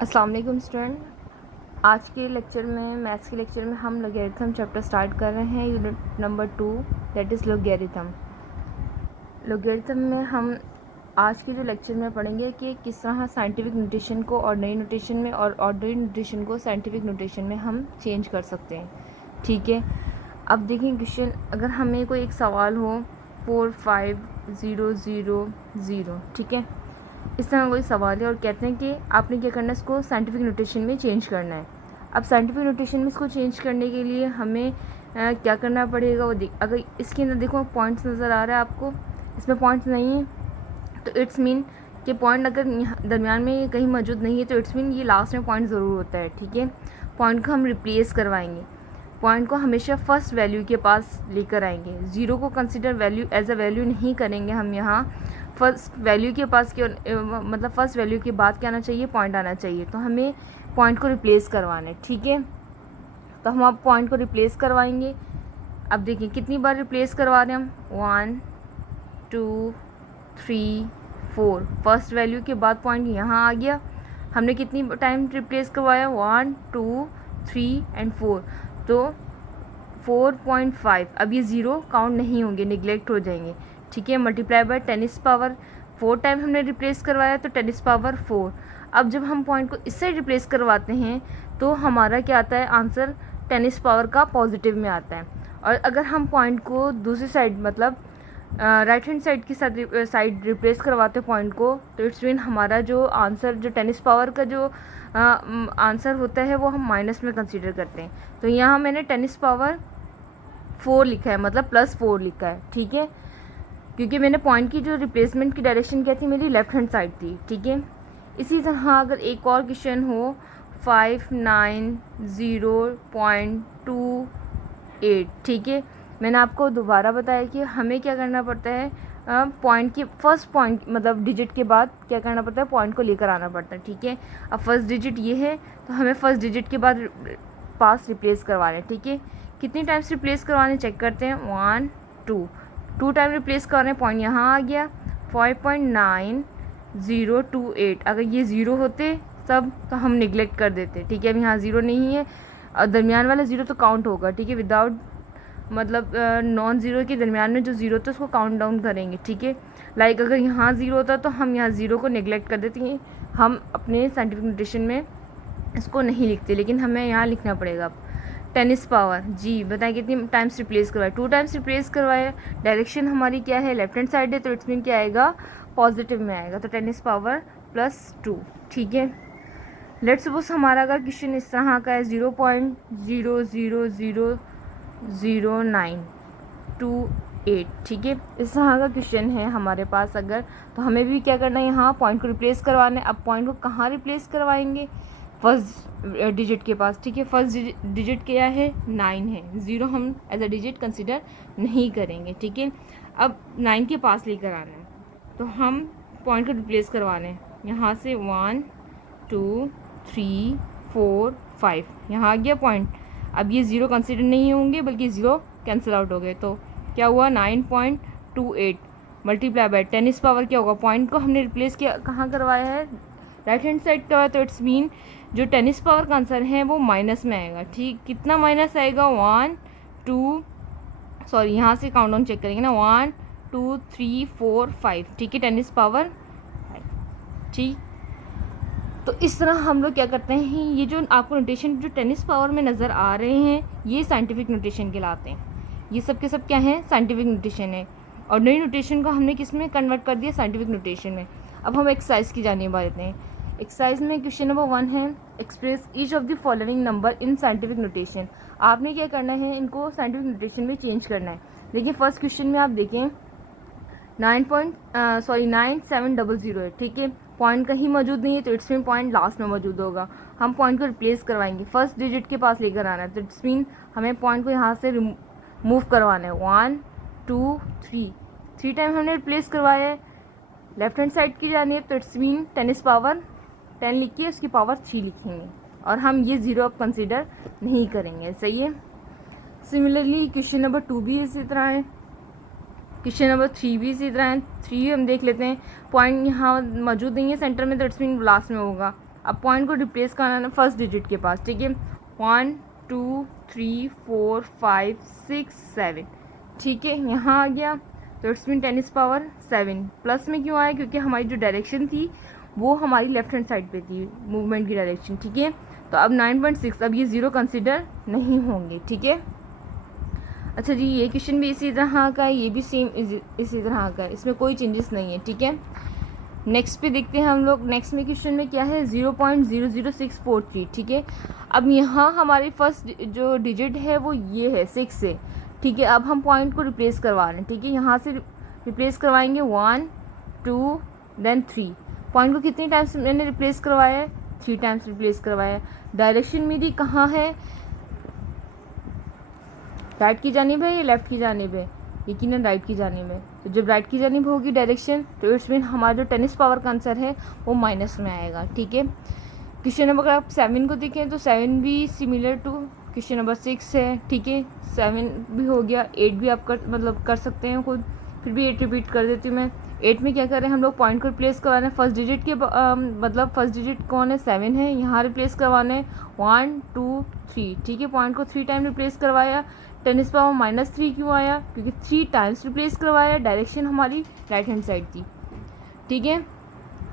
अस्सलाम वालेकुम स्टूडेंट। आज के लेक्चर में मैथ्स के लेक्चर में हम लॉगरिथम चैप्टर स्टार्ट कर रहे हैं, unit number 2, that is logarithm. Logarithm में हम आज के जो लेक्चर में पढ़ेंगे कि किस तरह साइंटिफिक नोटेशन को ऑर्डिनरी नोटेशन में और ऑर्डिनरी नोटेशन को साइंटिफिक नोटेशन में हम चेंज कर सकते हैं। ठीक है, अब देखें क्वेश्चन, अगर हमें कोई एक सवाल हो 45000, ठीक है, इस तरह कोई सवाल है और कहते हैं कि आपने क्या करना है, इसको साइंटिफिक नोटेशन में चेंज करना है। अब साइंटिफिक नोटेशन में इसको चेंज करने के लिए हमें क्या करना पड़ेगा वो अगर इसके अंदर देखो पॉइंट्स नज़र आ रहा है आपको, इसमें पॉइंट्स नहीं है तो इट्स मीन कि पॉइंट अगर दरमियान में कहीं मौजूद नहीं है तो इट्स मीन ये लास्ट में पॉइंट ज़रूर होता है। ठीक है, पॉइंट को हम रिप्लेस करवाएंगे, पॉइंट को हमेशा फर्स्ट वैल्यू के पास लेकर आएंगे। ज़ीरो को consider value as a value नहीं करेंगे हम यहाँ, फर्स्ट वैल्यू के पास मतलब फर्स्ट वैल्यू के बाद क्या आना चाहिए, पॉइंट आना चाहिए। तो हमें पॉइंट को रिप्लेस करवाना है। ठीक है, तो हम अब पॉइंट को रिप्लेस करवाएंगे। अब देखिए कितनी बार रिप्लेस करवा रहे हैं हम, 1 2 3 4, फर्स्ट वैल्यू के बाद पॉइंट यहाँ आ गया। हमने कितनी टाइम रिप्लेस करवाया, 1 2 3 एंड 4, तो 4.5। अब ये ज़ीरो काउंट नहीं होंगे, निगलेक्ट हो जाएंगे। ठीक है, मल्टीप्लाई बाय 10 पावर 4 टाइम हमने रिप्लेस करवाया तो 10 पावर 4। अब जब हम पॉइंट को इससे रिप्लेस करवाते हैं तो हमारा क्या आता है, आंसर 10 पावर का पॉजिटिव में आता है। और अगर हम पॉइंट को दूसरी साइड मतलब राइट हैंड साइड की साइड रिप्लेस करवाते पॉइंट को, तो इट्स मीन हमारा जो आंसर जो 10 पावर का जो आंसर होता है वो हम माइनस में कंसीडर करते हैं। तो यहाँ मैंने 10 पावर 4 लिखा है, मतलब +4 लिखा है। ठीक है, क्योंकि मैंने पॉइंट की जो रिप्लेसमेंट की डायरेक्शन क्या थी, मेरी लेफ्ट हैंड साइड थी। ठीक है, इसी तरह अगर एक और क्वेश्चन हो 590.28, ठीक है, मैंने आपको दोबारा बताया कि हमें क्या करना पड़ता है, पॉइंट के फर्स्ट पॉइंट मतलब डिजिट के बाद क्या करना पड़ता है, पॉइंट को लेकर आना पड़ता है। ठीक है, अब फर्स्ट डिजिट ये है तो हमें फर्स्ट डिजिट के बाद पास रिप्लेस करवाना है। ठीक है, कितनी टाइम्स रिप्लेस करवाने चेक करते हैं, 1 2 टाइम रिप्लेस करवाने, पॉइंट यहाँ आ गया 5.9028। अगर ये ज़ीरो होते सब तो हम निगलेक्ट कर देते। ठीक है, अब यहाँ ज़ीरो नहीं है और दरमियान वाला ज़ीरो तो काउंट होगा। ठीक है, विदाउट मतलब नॉन ज़ीरो के दरमियान में जो ज़ीरो होता है उसको काउंट डाउन करेंगे। ठीक है, लाइक अगर यहाँ ज़ीरो होता तो हम यहाँ ज़ीरो को निगलेक्ट कर देते हैं, हम अपने साइंटिफिक नोटेशन में इसको नहीं लिखते, लेकिन हमें यहाँ लिखना पड़ेगा। अब 10 पावर जी बताएं कितनी टाइम्स रिप्लेस करवाए, 2 टाइम्स रिप्लेस करवाए। डायरेक्शन हमारी क्या है, लेफ्ट हैंड साइड है, तो इट्स मीन क्या आएगा, पॉजिटिव में आएगा, तो 10 पावर +2। ठीक है, लेट्स सपोज हमारा अगर क्वेश्चन इस तरह का है 0.00000928, ठीक है, इस तरह का क्वेश्चन है हमारे पास अगर, तो हमें भी क्या करना है, यहाँ पॉइंट को रिप्लेस करवाना है। अब पॉइंट को कहाँ रिप्लेस करवाएंगे, फर्स्ट डिजिट के पास। ठीक है, फर्स्ट डिजिट क्या है, 9 है, ज़ीरो हम एज अ डिजिट कंसिडर नहीं करेंगे। ठीक है, अब 9 के पास लेकर आना है, तो हम पॉइंट को रिप्लेस करवाना है। यहाँ से 1 2 3 4 5, यहाँ आ गया पॉइंट। अब ये ज़ीरो कंसिडर नहीं होंगे बल्कि ज़ीरो कैंसिल आउट हो गए, तो क्या हुआ, 9.28 मल्टीप्लाई बाय 10 पावर क्या होगा, पॉइंट को हमने रिप्लेस किया कहाँ करवाया है, राइट हैंड साइड का, तो इट्स मीन जो 10 पावर का आंसर है वो माइनस में आएगा। ठीक, कितना माइनस आएगा, 1 2 सॉरी यहाँ से काउंट डाउन चेक करेंगे ना, 1 2 3 4 5। ठीक है, 10 पावर 5। ठीक, तो इस तरह हम लोग क्या करते हैं, ये जो आपको नोटेशन जो 10 पावर में नज़र आ रहे हैं ये साइंटिफिक नोटेशन कहलाते हैं। ये सब के सब क्या है, साइंटिफिक नोटेशन है। ऑर्डिनरी नोटेशन को हमने किस में कन्वर्ट कर दिया, साइंटिफिक नोटेशन में। अब हम एक्सरसाइज की जाने बढ़ते हैं। एक्सरसाइज में क्वेश्चन नंबर 1 है, express each of the following number in scientific notation. आपने क्या करना है, इनको साइंटिफिक नोटेशन में चेंज करना है। देखिए फर्स्ट क्वेश्चन में आप देखें 9700 है। ठीक है, पॉइंट कहीं मौजूद नहीं है तो इट्स मीन पॉइंट लास्ट में मौजूद होगा। हम पॉइंट को रिप्लेस करवाएंगे, फर्स्ट डिजिट के पास लेकर आना है, तो इट्स मीन हमें पॉइंट को यहाँ से मूव करवाना है। 1 2 3 टाइम हमने रिप्लेस करवाया है, लेफ्ट हैंड साइड की जानिए, तो इट्स मीन 10 पावर 10 लिखिए, उसकी पावर 3 लिखेंगे और हम ये ज़ीरो अब कंसिडर नहीं करेंगे। सही है। सिमिलरली क्वेश्चन नंबर 2 भी इसी तरह है, क्वेश्चन नंबर 3 भी इसी तरह है। 3 हम देख लेते हैं, पॉइंट यहाँ मौजूद नहीं है सेंटर में, तो इट्स मीन लास्ट में होगा। अब पॉइंट को रिप्लेस करना है फर्स्ट डिजिट के पास, ठीक है। 1 2 3 4 5 6 7, ठीक है, यहाँ आ गया। तो it's mean 10 is power 7। Plus में क्यों आया? क्योंकि हमारी जो डायरेक्शन थी वो हमारी लेफ्ट हैंड साइड पे थी, मूवमेंट की डायरेक्शन, ठीक है। तो अब 9.6, अब ये ज़ीरो कंसिडर नहीं होंगे, ठीक है। अच्छा जी, ये क्वेश्चन भी इसी तरह का है, ये भी सेम इसी तरह का है, इसमें कोई चेंजेस नहीं है, ठीक है। नेक्स्ट पे देखते हैं हम लोग। नेक्स्ट में क्वेश्चन में क्या है? 0.00643, ठीक है। अब यहाँ हमारी फर्स्ट जो डिजिट है वो ये है 6 से, ठीक है। अब हम पॉइंट को रिप्लेस करवा रहे हैं, ठीक है। यहाँ से रिप्लेस करवाएंगे 1 2 देन 3। पॉइंट को कितनी टाइम्स मैंने रिप्लेस करवाया है? 3 टाइम्स रिप्लेस करवाया। डायरेक्शन मेरी कहाँ है? राइट की जानिब है या लेफ़्ट की जानिब है? यकीनन राइट की जानिब है। तो जब राइट की जानिब होगी डायरेक्शन, तो इट्स मीन हमारा जो 10 पावर का आंसर है वो माइनस में आएगा, ठीक है। क्वेश्चन नंबर अगर आप 7 को देखें तो 7 भी सिमिलर टू क्वेश्चन नंबर 6 है, ठीक है। 7 भी हो गया, 8 भी आप कर सकते हैं खुद, फिर भी 8 रिपीट कर देती हूँ मैं। 8 में क्या कर रहे हैं हम लोग? पॉइंट को रिप्लेस करवाना है फर्स्ट डिजिट के मतलब फर्स्ट डिजिट कौन है? 7 है, यहाँ रिप्लेस करवाना है 1 2 3, ठीक है। पॉइंट को 3 टाइम रिप्लेस करवाया। 10 पावर -3 क्यों आया? क्योंकि 3 टाइम्स रिप्लेस करवाया, डायरेक्शन हमारी राइट हैंड साइड थी, ठीक है।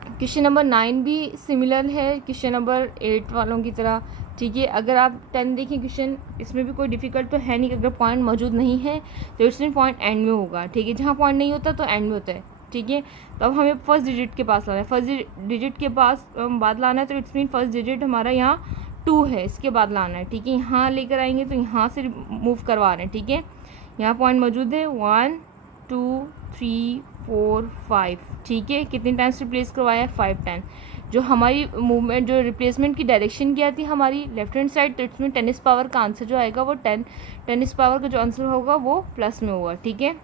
क्वेश्चन नंबर 9 भी सिमिलर है क्वेश्चन नंबर 8 वालों की तरह, ठीक है। अगर आप 10 देखें क्वेश्चन, इसमें भी कोई डिफिकल्ट तो है नहीं। अगर पॉइंट मौजूद नहीं है तो इसमें पॉइंट एंड में होगा, ठीक है। जहाँ पॉइंट नहीं होता तो एंड में होता है, ठीक है। तो अब हमें फर्स्ट डिजिट के पास लाना है, फर्स्ट डिजिट के पास बाद लाना है। तो इट्स मीन फर्स्ट डिजिट हमारा यहाँ 2 है, इसके बाद लाना है, ठीक है। यहाँ लेकर आएंगे तो यहाँ से मूव करवा रहे हैं, ठीक है। यहाँ पॉइंट मौजूद है 1 2 3 4 5, ठीक है। कितने टाइम्स रिप्लेस करवाया है? 5 टाइम। जो हमारी मूवमेंट जो रिप्लेसमेंट की डायरेक्शन क्या थी हमारी लेफ्ट हैंड साइड, तो इसमें 10 पावर का आंसर जो आएगा वो 10 पावर का जो आंसर होगा वो प्लस में होगा, ठीक है।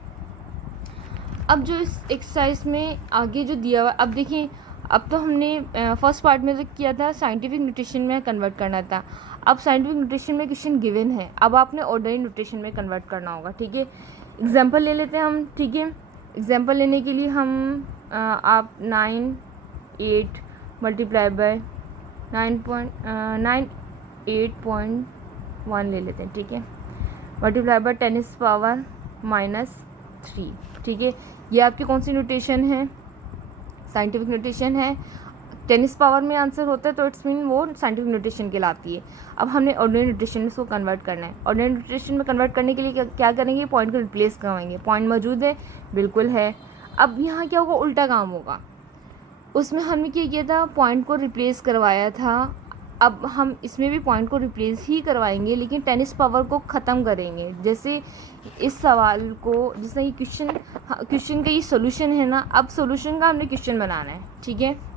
अब जो इस एक्सरसाइज में आगे जो दिया हुआ, अब देखिए, अब तो हमने फर्स्ट पार्ट में तो किया था साइंटिफिक नोटेशन में कन्वर्ट करना था। अब साइंटिफिक नोटेशन में क्वेश्चन गिवन है, अब आपने ऑर्डिनरी नोटेशन में कन्वर्ट करना होगा, ठीक है। एग्जांपल ले लेते हैं हम, ठीक है। एग्जांपल लेने के लिए हम आप 9 8 मल्टीप्लाई बाय 8.1 ले लेते हैं, ठीक है। मल्टीप्लाई बाय 10 पावर -3, ठीक है। ये आपकी कौन सी नोटेशन है? साइंटिफिक नोटेशन है। 10 पावर में आंसर होता है तो इट्स मीन वो साइंटिफिक नोटेशन कहलाती है। अब हमने ऑर्डिनरी नोटेशन में इसको कन्वर्ट करना है। ऑर्डिनरी नोटेशन में कन्वर्ट करने के लिए क्या करेंगे? पॉइंट को रिप्लेस करवाएंगे। पॉइंट मौजूद है, बिल्कुल है। अब यहाँ क्या होगा? उल्टा काम होगा। उसमें हमने क्या किया था? पॉइंट को रिप्लेस करवाया था। अब हम इसमें भी पॉइंट को रिप्लेस ही करवाएंगे, लेकिन 10 पावर को ख़त्म करेंगे। जैसे इस सवाल को, जैसे ये क्वेश्चन का ये सोल्यूशन है ना, अब सोल्यूशन का हमने क्वेश्चन बनाना है, ठीक है।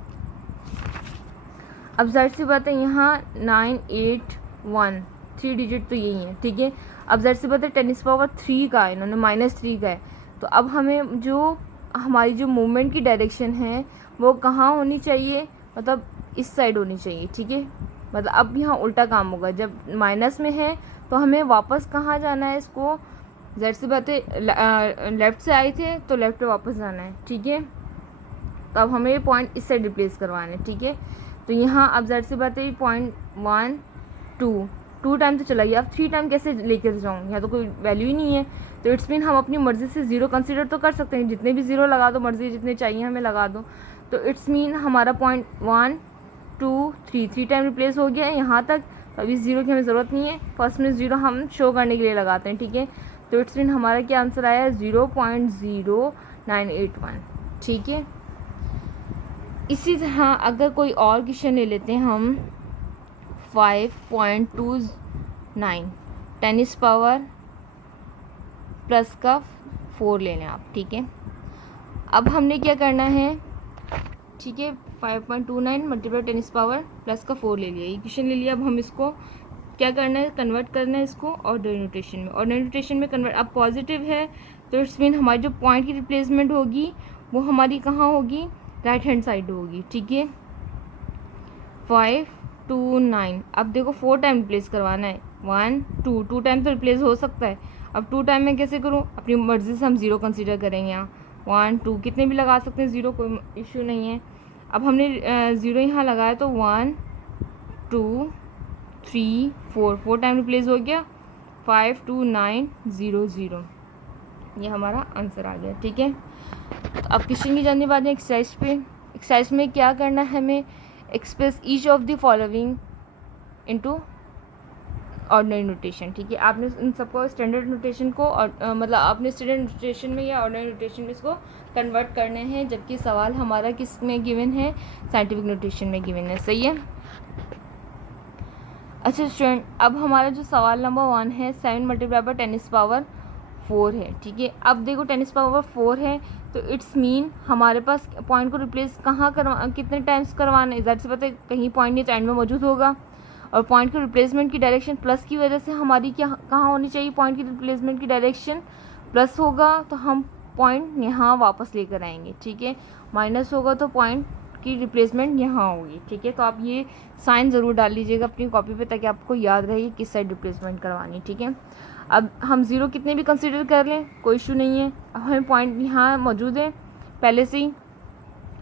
अब जाहिर सी बात है, यहाँ 9 8 1 3 डिजिट तो यही है, ठीक है। अब जाहिर सी बात है 10 पावर 3 का है, इन्होंने -3 का है। तो अब हमें जो हमारी जो मूवमेंट की डायरेक्शन है वो कहाँ होनी चाहिए? मतलब इस साइड होनी चाहिए, ठीक है। मतलब अब यहाँ उल्टा काम होगा, जब माइनस में है तो हमें वापस कहाँ जाना है? इसको ज़ाहिर सी बात है लेफ़्ट से आए थे तो लेफ़्ट पे वापस जाना है, ठीक है। तो अब हमें ये पॉइंट इस साइड रिप्लेस करवाना है, ठीक है। तो यहाँ अब ज़ाहिर सी बात है 0.1 2 टाइम तो चला गया, अब 3 टाइम कैसे लेकर जाऊँ? यहाँ तो कोई वैल्यू ही नहीं है। तो इट्स मीन हम अपनी मर्ज़ी से ज़ीरो कंसिडर तो कर सकते हैं, जितने भी ज़ीरो लगा दो, मर्ज़ी जितने चाहिए हमें लगा दो। तो इट्स मीन हमारा 0.1 2 3 टाइम रिप्लेस हो गया है यहाँ तक। अभी ज़ीरो की हमें ज़रूरत नहीं है, फर्स्ट में ज़ीरो हम शो करने के लिए लगाते हैं, ठीक है। तो इट्स मीन हमारा क्या आंसर आया? 0.0981, ठीक है। इसी तरह अगर कोई और क्वेश्चन ले लेते हैं हम 5.29 10 पावर प्लस का 4 ले लें आप, ठीक है। अब हमने क्या करना है? ठीक है, 5.29 मल्टीप्लाई 10 पावर प्लस का 4 ले लिया, ये क्वेश्चन ले लिया। अब हम इसको क्या करना है? कन्वर्ट करना है इसको ऑर्डिनरी नोटेशन में। ऑर्डिनरी नोटेशन में कन्वर्ट, अब पॉजिटिव है तो इट्स मीन हमारी जो पॉइंट की रिप्लेसमेंट होगी वो हमारी कहाँ होगी? राइट हैंड साइड होगी, ठीक है। 529, अब देखो 4 टाइम रिप्लेस करवाना है। 1 2 टाइम तो रिप्लेस हो सकता है। अब 2 टाइम में कैसे करूँ? अपनी मर्ज़ी से हम ज़ीरो कंसीडर करेंगे। यहाँ 1 2 कितने भी लगा सकते हैं, ज़ीरो कोई इशू नहीं है। अब हमने 0 यहाँ लगाया तो 1 2 3 4 टाइम रिप्लेस हो गया, 5 2 9 0 0, ये हमारा आंसर आ गया। ठीक है, तो अब क्वेश्चन की जाने बाद एक्सरसाइज पे। एक्सरसाइज में क्या करना है हमें, express each of the following into ordinary notation. ठीक है, आपने इन सबको स्टैंडर्ड नोटेशन को और मतलब आपने स्टैंडर्ड नोटेशन में या ऑर्डिनरी नोटेशन में इसको कन्वर्ट करने हैं, जबकि सवाल हमारा किस में गिवन है, साइंटिफिक नोटेशन में गिवन है। सही है। अच्छा स्टूडेंट, अब हमारा जो सवाल नंबर 1 है 7 मल्टीप्लाई बाय 10⁴ है। ठीक है, अब देखो 10⁴ है तो इट्स मीन हमारे पास पॉइंट को रिप्लेस कहाँ कितने टाइम्स करवाना है, ज़ाहिर सी बात है कहीं पॉइंट नहीं तो एंड में मौजूद होगा, और पॉइंट के रिप्लेसमेंट की डायरेक्शन प्लस की वजह से हमारी क्या कहाँ होनी चाहिए, पॉइंट की रिप्लेसमेंट की डायरेक्शन प्लस होगा तो हम पॉइंट यहाँ वापस लेकर आएंगे। ठीक है, माइनस होगा तो पॉइंट की रिप्लेसमेंट यहाँ होगी। ठीक है, तो आप ये साइन ज़रूर डाल लीजिएगा अपनी कॉपी पे ताकि आपको याद रहे किस साइड रिप्लेसमेंट करवानी। ठीक है, अब हम 0 कितने भी कंसीडर कर लें कोई इशू नहीं है, अब हमें पॉइंट यहाँ मौजूद है पहले से ही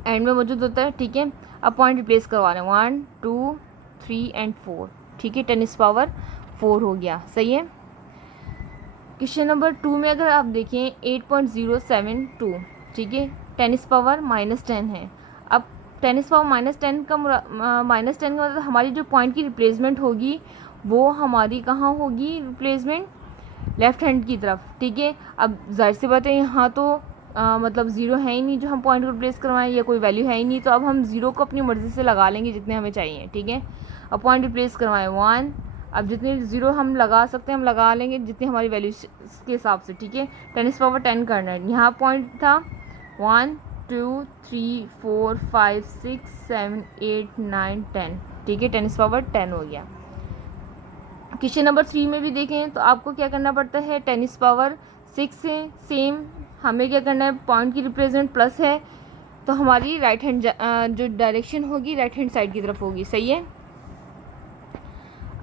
एंड में मौजूद होता है। ठीक है, अब पॉइंट रिप्लेस करवा रहे हैं 1 2 3 एंड 4। ठीक है, 10⁴ हो गया। सही है। क्वेश्चन नंबर 2 में अगर आप देखें 8.072, ठीक है, 10⁻−10 है। अब 10⁻−10 का -10 का मतलब हमारी जो पॉइंट की रिप्लेसमेंट होगी वो हमारी कहाँ होगी, रिप्लेसमेंट लेफ्ट हैंड की तरफ। ठीक है, अब जाहिर सी बात है यहाँ तो मतलब 0 है ही नहीं जो हम पॉइंट को रिप्लेस करवाएं, या कोई वैल्यू है ही नहीं, तो अब हम 0 को अपनी मर्ज़ी से लगा लेंगे जितने हमें चाहिए। ठीक है, अब पॉइंट रिप्लेस करवाएं 1, अब जितने 0 हम लगा सकते हैं हम लगा लेंगे जितनी हमारी वैल्यू के हिसाब से। ठीक है, 10⁻10 करना है, यहाँ पॉइंट था 1 2 3 4 5 6 7 8 9 10। ठीक है, 10⁻10 हो गया। क्वेश्चन नंबर 3 में भी देखें तो आपको क्या करना पड़ता है, 10⁻6 है, सेम हमें क्या करना है, पॉइंट की रिप्रेजेंट प्लस है तो हमारी राइट हैंड जो डायरेक्शन होगी राइट हैंड साइड की तरफ होगी। सही है।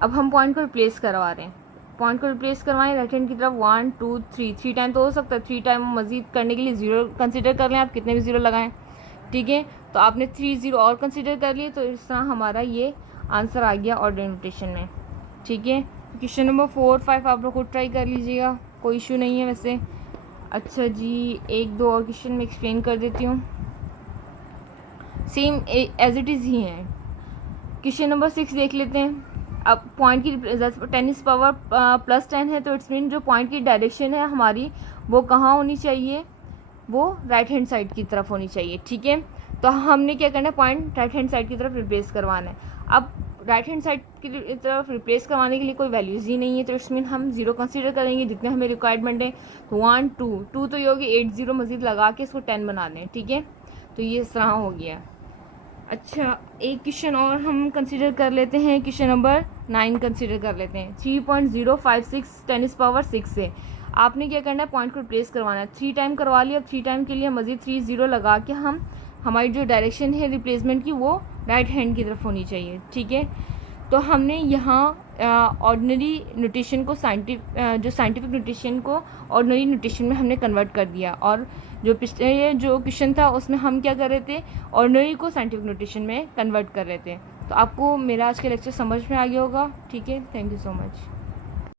अब हम पॉइंट को रिप्लेस करवा रहे हैं, पॉइंट को रिप्लेस करवाएं राइट हैंड की तरफ 1 2 3 टाइम तो हो सकता है, 3 टाइम मजीद करने के लिए 0 कंसिडर कर लें, आप कितने भी 0 लगाएं। ठीक है, तो आपने 3 0 और कंसिडर कर लिए, तो इस तरह हमारा ये आंसर आ गया ऑर्डिनरी नोटेशन में। ठीक है, क्वेश्चन नंबर 4 5 आप लोग खुद ट्राई कर लीजिएगा, कोई इशू नहीं है वैसे। अच्छा जी, 1 2 और क्वेश्चन में एक्सप्लेन कर देती हूँ, सेम एज इट इज़ ही है। क्वेश्चन नंबर 6 देख लेते हैं। अब पॉइंट की 10⁻+10 है तो इट्स मीन जो पॉइंट की डायरेक्शन है हमारी वो कहाँ होनी चाहिए, वो राइट हैंड साइड की तरफ होनी चाहिए। ठीक है, तो हमने क्या करना है, पॉइंट राइट हैंड साइड की तरफ रिप्लेस करवाना है। अब राइट हैंड साइड की तरफ रिप्लेस करवाने के लिए कोई वैल्यूज़ ही नहीं है तो इट्स मीन हम 0 कंसीडर करेंगे जितने हमें रिक्वायरमेंट है। तो 1 2 तो ये होगी 8 0 मज़ीद लगा के इसको 10 बना दें। ठीक है, तो ये इस तरह हो गया। अच्छा, एक क्वेश्चन और हम कंसीडर कर लेते हैं, क्वेश्चन नंबर 9 कंसीडर कर लेते हैं। 3.056 10⁻6 से आपने क्या करना है, पॉइंट को रिप्लेस करवाना है, 3 टाइम करवा लिया। अब 3 टाइम के लिए मज़ीद 3 0 लगा के हम हमारी जो डायरेक्शन है रिप्लेसमेंट की वो राइट हैंड की तरफ होनी चाहिए। ठीक है, तो हमने यहाँ ऑर्डिनरी नोटेशन को साइंटिफिक नोटेशन को ऑर्डिनरी नोटेशन में हमने कन्वर्ट कर दिया, और जो पिछले जो क्वेश्चन था उसमें हम क्या कर रहे थे, ऑर्डिनरी को साइंटिफिक नोटेशन में कन्वर्ट कर रहे थे। तो आपको मेरा आज का लेक्चर समझ में आ गया होगा। ठीक है, थैंक यू सो मच।